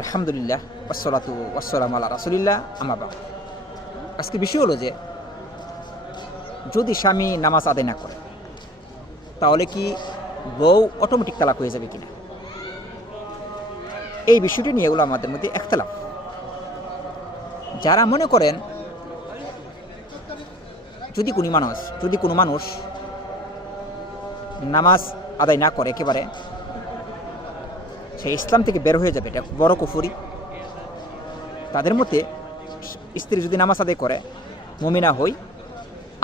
আলহামদুলিল্লাহ ওয়াসসালাতু ওয়াসসালামু আলা রাসূলিল্লাহ আম্মা বা'দ। আজকে বিষয় হলো যে যদি স্বামী নামাজ আদায় না করে তাহলে কি বউ অটোমেটিক তালাক হয়ে যাবে কিনা, এই বিষয়টি নিয়ে এগুলো আমাদের মধ্যে ইখতিলাফ। যারা মনে করেন যদি কোনো মানুষ নামাজ আদায় না করে একেবারে সে ইসলাম থেকে বের হয়ে যাবে, এটা বড় কুফরি। তাদের মতে স্ত্রী যদি নামাজ আদায় করে মুমিনা হই,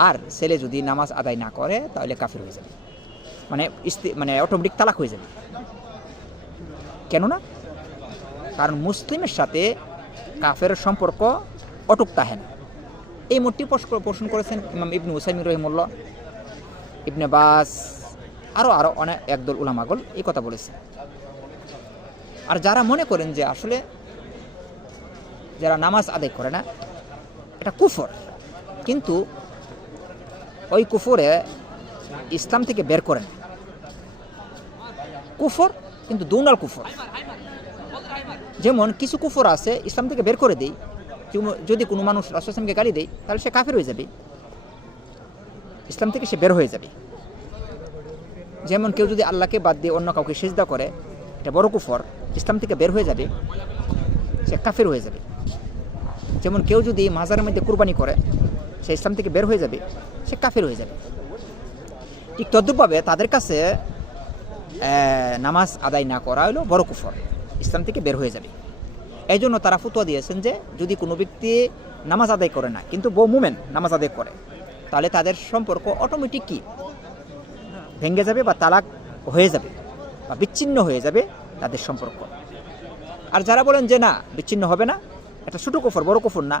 আর ছেলে যদি নামাজ আদায় না করে তাহলে কাফির হয়ে যাবে, মানে অটোমেটিক তালাক হয়ে যাবে। কেননা কারণ মুসলিমের সাথে কাফের সম্পর্ক অটুট থাকে না। এই মতটি পোষণ করেছেন ইমাম ইবনে উসাইমিন রাহিমাহুল্লাহ, ইবনে বাস, আরও অনেক একদল উলামাগল এই কথা বলেছে। আর যারা মনে করেন যে আসলে যারা নামাজ আদায় করে না এটা কুফর, কিন্তু ওই কুফরে ইসলাম থেকে বের করেন, কুফর কিন্তু দুনাল কুফর। যেমন কিছু কুফর আছে ইসলাম থেকে বের করে দেই, যদি কোনো মানুষ রাসূল সাল্লাল্লাহু গালি দেয় তাহলে সে কাফের হয়ে যাবে, ইসলাম থেকে সে বের হয়ে যাবে। যেমন কেউ যদি আল্লাহকে বাদ দিয়ে অন্য কাউকে সিজদা করে, এটা বড় কুফর, ইসলাম থেকে বের হয়ে যাবে, সে কাফের হয়ে যাবে। যেমন কেউ যদি মাজারের মধ্যে কুরবানি করে সে ইসলাম থেকে বের হয়ে যাবে, সে কাফের হয়ে যাবে। ঠিক তদ্রূপভাবে তাদের কাছে নামাজ আদায় না করা হলো বড় কুফর, ইসলাম থেকে বের হয়ে যাবে। এই জন্য তারা ফতোয়া দিয়েছেন যে যদি কোনো ব্যক্তি নামাজ আদায় করে না কিন্তু বউ মুমিন নামাজ আদায় করে, তাহলে তাদের সম্পর্ক অটোমেটিক কি ভেঙে যাবে বা তালাক হয়ে যাবে বা বিচ্ছিন্ন হয়ে যাবে তাদের সম্পর্ক। আর যারা বলেন যে না বিচ্ছিন্ন হবে না, এটা ছোটো কুফর, বড় কুফর না,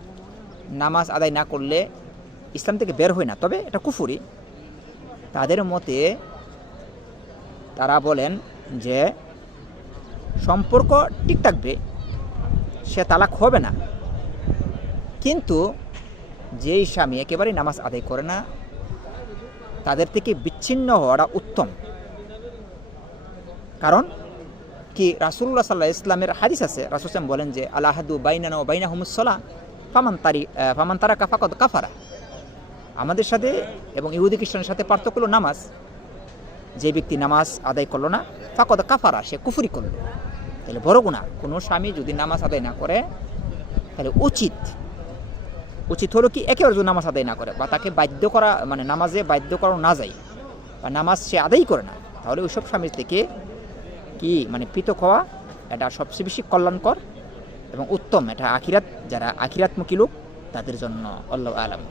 নামাজ আদায় না করলে ইসলাম থেকে বের হয় না, তবে এটা কুফরি, তাদের মতে তারা বলেন যে সম্পর্ক ঠিক থাকবে, সে তালাক হবে না, কিন্তু যেই স্বামী একেবারেই নামাজ আদায় করে না তাদের থেকে বিচ্ছিন্ন হওয়াটা উত্তম। কারণ কি রাসূলুল্লাহ সাল্লাল্লাহু আলাইহি ওয়াসাল্লামের হাদিস আছে, রাসূল সাল্লাল্লাহু বলেন যে আল আহাদু বাইনানা ওয়া বাইনাহুমুস সালাহ ফামান তারাকা ফাকাদ কাফারা। আমাদের সাথে এবং ইহুদি খ্রিস্টানের সাথে পার্থক্য হলো নামাজ। যে ব্যক্তি নামাজ আদায় করলো না ফাকাদ কাফারা, সে কুফরি করলো। তাহলে বড় গুনাহ। কোনো স্বামী যদি নামাজ আদায় না করে তাহলে উচিত হলো কি একেবারে যদি নামাজ আদায় না করে বা তাকে বাধ্য করা, মানে নামাজে বাধ্য করানো না যায় বা নামাজ সে আদায় করে না, তাহলে ওইসব স্বামীর থেকে কি পৃথক হওয়া এটা সবচেয়ে বেশি কল্যাণকর এবং উত্তম। এটা যারা আখিরাতমুখী লোক তাদের জন্য আল্লাহু আ'লাম।